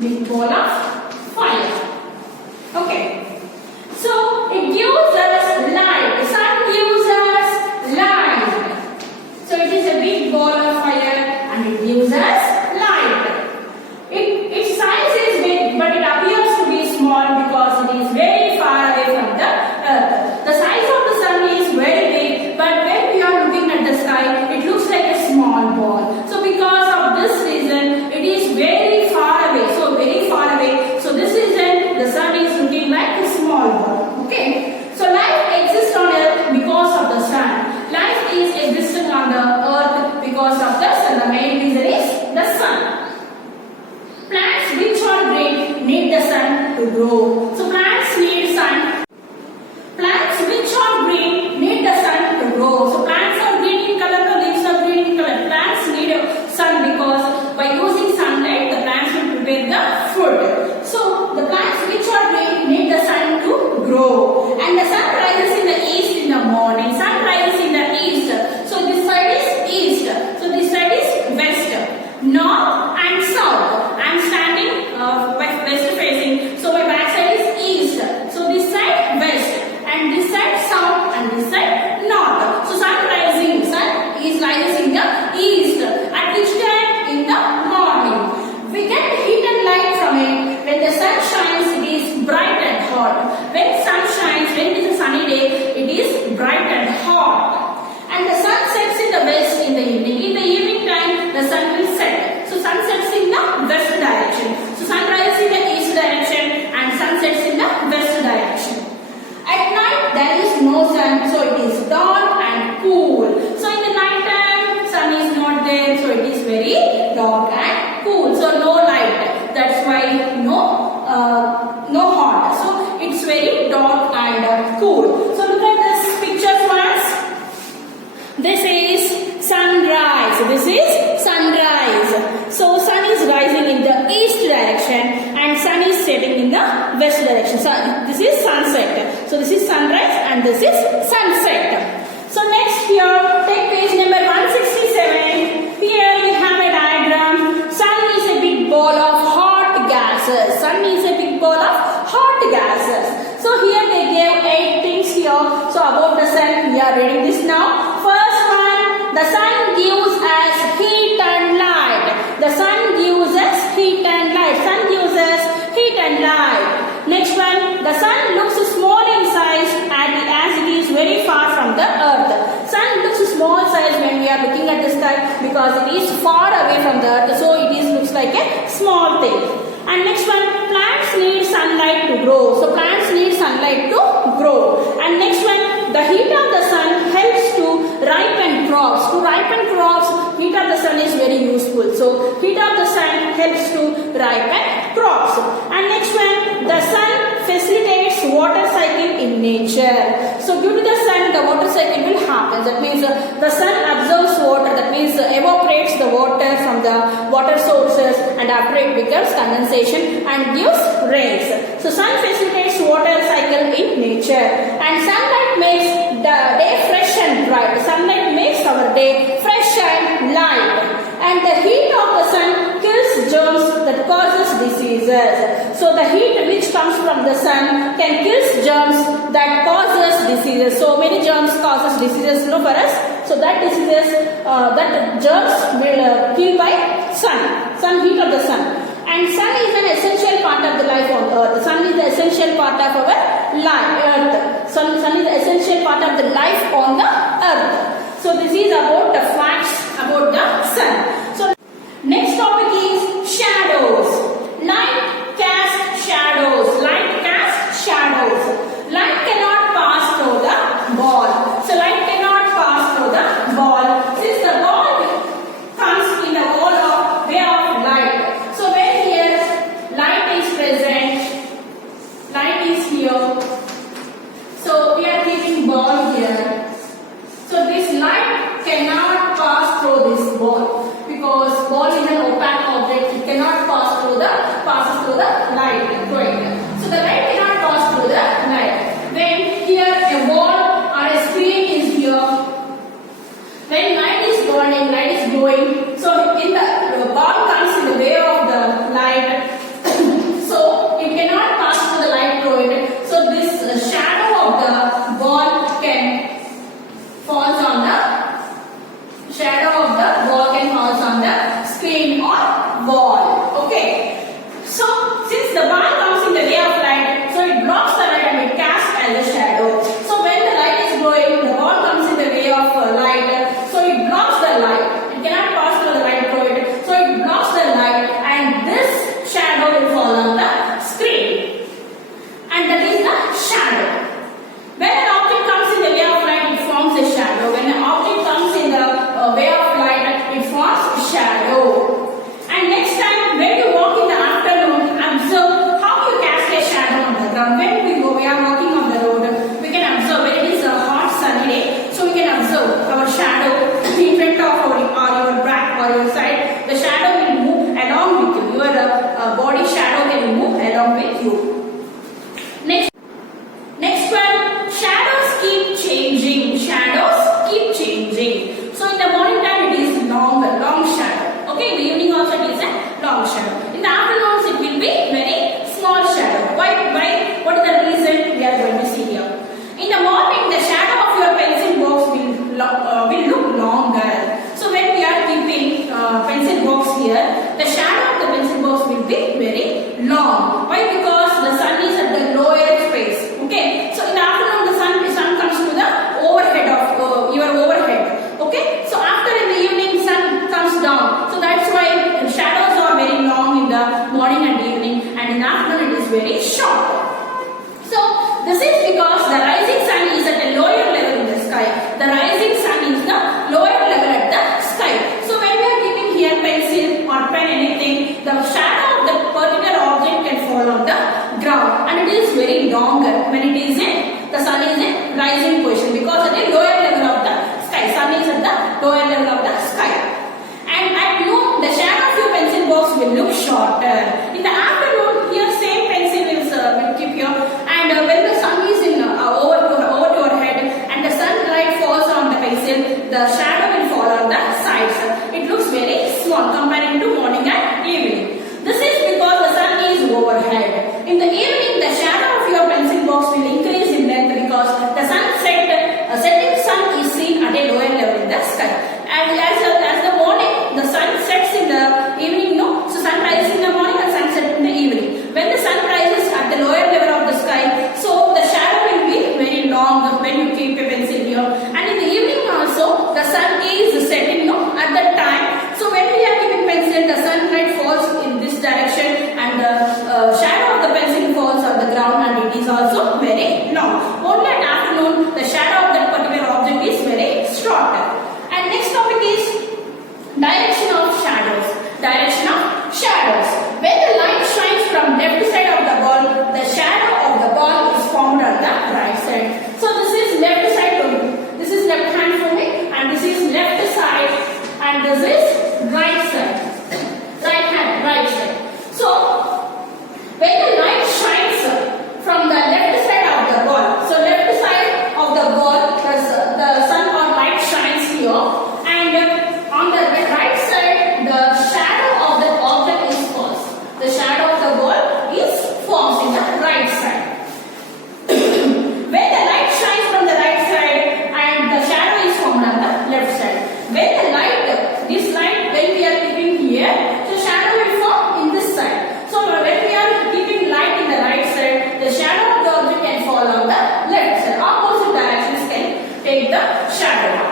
big ball of fire. Okay. So it gives us light. The sun gives us light. So it is a big ball of fire and it gives us light. Its size is big, but it appears to be small because it is very far away from the earth. The size of the sun is very big, but when we are looking at the sky, it looks like a small ball. So because of this reason, it is very far away. So very far away. So this reason, the sun is looking like a small ball. Okay. So life exists on earth because of the sun. Life is existing on the earth because of the sun. The main reason is the sun. Plants which are green need the sun to grow. So plants need sun. Plants which are green need the sun to grow. So plants are green in color, the leaves are green in color. Plants need sun because by using sunlight, the plants will prepare the food. So the plants which are green need the sun to grow. And the sun rises in the east in the morning. Sun rises in the east. So this side is east. So this side is west. North and south. I am standing west facing. So my back side is east. So this side west. And this side south and this side north. So sun rising. Sun is rises in the east. At which time? In the morning. We get heat and light from it. When the sun shines, it is bright and hot. When sun shines, when it is a sunny day, it is bright and hot. And the sun sets in the west in the evening. In the evening time, the sun will set. So sun sets in the west direction. So sun rises in the east direction and sun sets in the west direction. At night, there is no sun, so it is dark and cool. So in the night time, sun is not there, so it is very dark and cool. So no light. That's why no hot. So it's very dark and cool. So look at this picture first. This is sunrise. This is sunrise. So sun is rising in the east direction and sun is setting in the west direction. So this is sunset. So this is sunrise and this is sunset. So next here, take page number 167. Here we have a diagram. Sun is a big ball of hot gases. Sun is a big ball of hot gases. So here they gave 8 things here. So about the sun, we are reading this now. First one, the sun gives us heat and light. The sun gives us heat and light. Sun gives us heat and light. Next one, the sun looks small in size as it is very far from the earth. Sun looks small size when we are looking at the sky because it is far away from the earth. So it looks like a small thing. And next one, plants need sunlight to grow. So plants need sunlight to grow. And next one, the heat of the sun helps to ripen crops. To ripen crops, heat of the sun is very useful. So heat of the sun helps to ripen crops. And next one, the sun facilitates water cycle in nature. So due to the sun, the water cycle will happen. That means the sun absorbs water. That means evaporates the water from the water sources and after it becomes condensation and gives rains. So sun facilitates water cycle in nature. And sunlight makes the day fresh and bright. Sunlight makes our day fresh and light. And the heat of the sun kills germs that causes diseases. So the heat which comes from the sun can kill germs that causes diseases. So many germs causes diseases for us. So that diseases, that germs will kill by sun heat of the sun. And sun is an essential part of the life on earth. Sun is the essential part of our life, earth. Sun is the essential part of the life on the earth. So this is about the facts about the sun. So next topic is shadows. Light casts shadows. Light casts shadows. Light cannot pass through the ball. So light cannot pass through the ball. Since the ball comes in the way of light. So when here light is present, light is here. So we are keeping ball here. So this light cannot pass through this ball because ball is an opaque be very long. Why? Because the sun is at the lower space. Okay. So in the afternoon the sun comes to the overhead of your overhead. Okay. So after in the evening sun comes down. So that's why shadows are very long in the morning and evening, and in the afternoon it is very short. So this is because the rising sun is at a lower level in the sky. The rising sun is the lower level at the sky. So when we are keeping here pencil or pen anything, the shadow of the particular object can fall on the ground, and it is very longer when it is in the sun is in rising position, because at a lower level of the sky. Sun is at the lower level of the sky. And at noon the shadow of your pencil box will look shorter. In the afternoon here same pencil will keep here, and when the sun is in over to your head and the sunlight falls on the pencil, the shadow will fall on the sides. It looks very small comparing to morning and evening. This is because the sun is overhead. In the evening the shadow of your pencil box will increase in length because the setting sun is seen at a lower level in the sky. And as the morning the sun sets in the evening, no? So sun rises in the morning and sun sets in the evening. When the sun rises at the lower level of the sky, so the shadow will be very long when you keep a pencil here. And in the evening also the sun is setting, no? At that time. So when we are keeping pencil, the sunlight falls in this direction and the shadow of the pencil falls on the ground, and it is also very long. Only at afternoon the shadow of that particular object is very shorter. And next topic is direction of shadows. Direction of shadows. When the light shines from left side of the ball, the shadow of the ball is formed on the right side. So this is left side for me. This is left hand for me, and this is left side, and this is right side. Right hand, right side. So when the light shines from the left side of the ball, so left side of the ball, the sun or light shines here, and on the right side the shadow of the object is false. The shadow of the ball is forms in the right side. When the light shines from the right side and the shadow is formed on the left side. When the this light when we are keeping here, so shadow will form in this side. So when we are keeping light in the right side, the shadow of the object can fall on the left side. Opposite directions can take the shadow.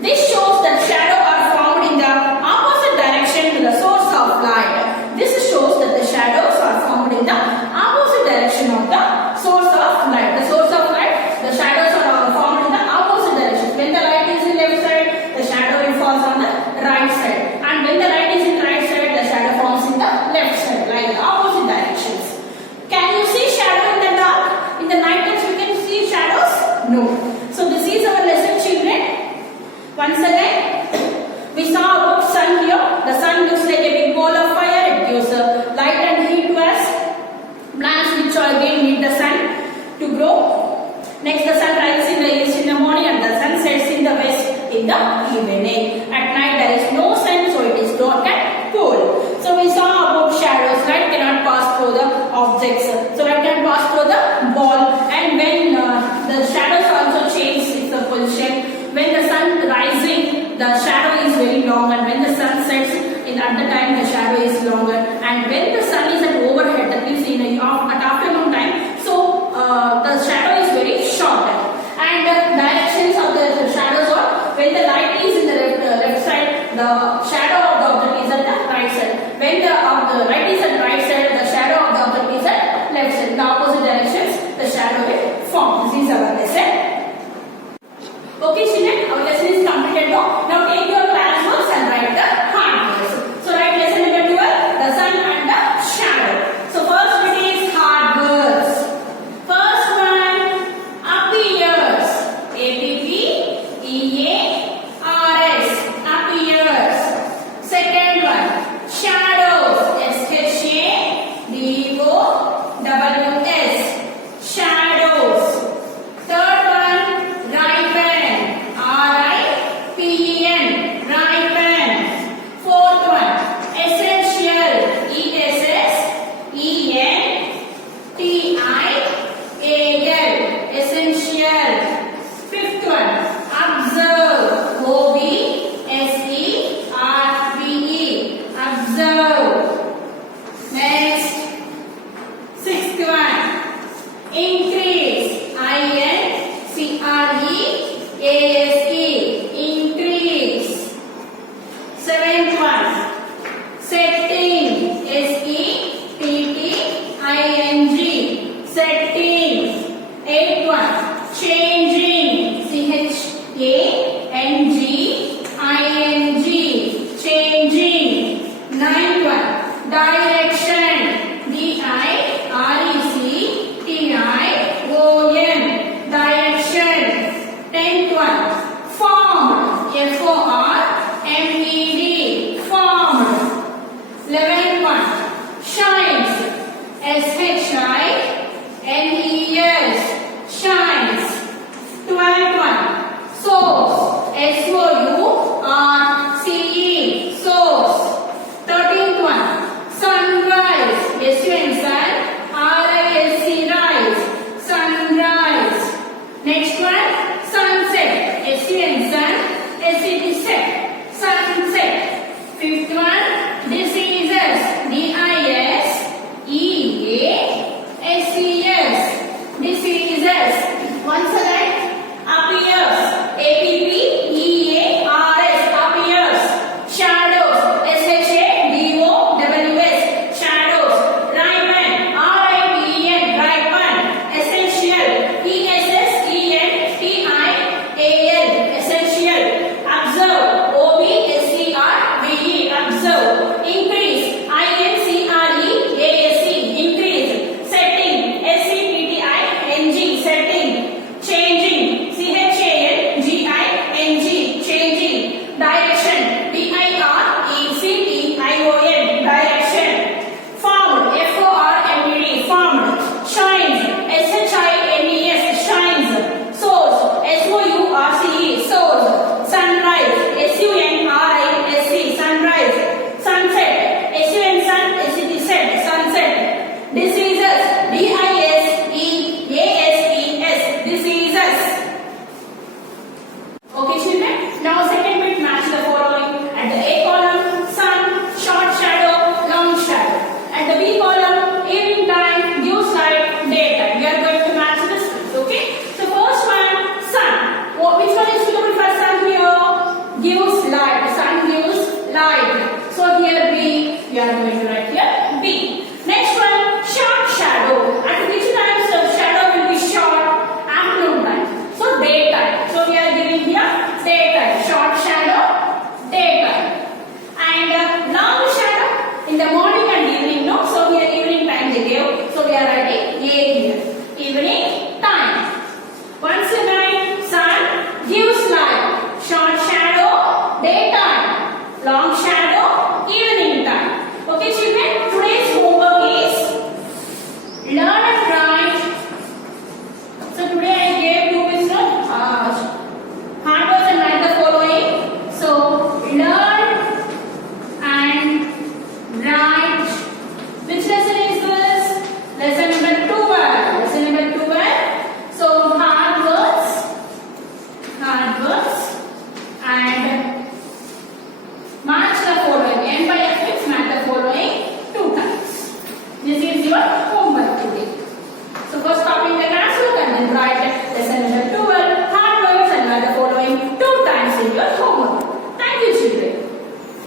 This shows that shadow are formed in the opposite direction to the source of light. This shows that the shadows are formed in the opposite direction of the source of light. The source of light, the shadows are formed in the opposite direction. When the light is in left side, the shadow will fall on the right side. And when the light is in right side, the shadow forms in the left side, like the opposite directions. Can you see shadow in the dark? In the night times you can see shadows? No. So this is our lesson, children. Once again, we saw about sun here. The sun looks like a big ball of fire. It gives light and heat to us. Plants which again need the sun to grow. Next, the sun rises in the east in the morning and the sun sets in the west in the evening. At night there is no sun, so it is dark and cold. So we saw about shadows. Light cannot pass through the objects. So light can pass through the ball, and when the shadows also change its position. When the sun rising, the shadow is very long, and when the sun sets, at the time the shadow is longer. And when the sun is at overhead, that means at afternoon time, so the shadow is very short. And directions of the shadows are, when the light is in the left side, the shadow of the object is at the right side. When the light is at right side, the shadow of the object is at left side. In the opposite directions, the shadow will form. This is our lesson. Okay, children, our lesson is completed now. Now take your class books and write the hard words. So write lesson number 12, the sun and the shadow. So first it is hard words. First one, appears. A-P-P-E-A-R-S. Appears. Second one, shadows. S-H shines. SH, right? NES, shines. 12th one, source. SOU,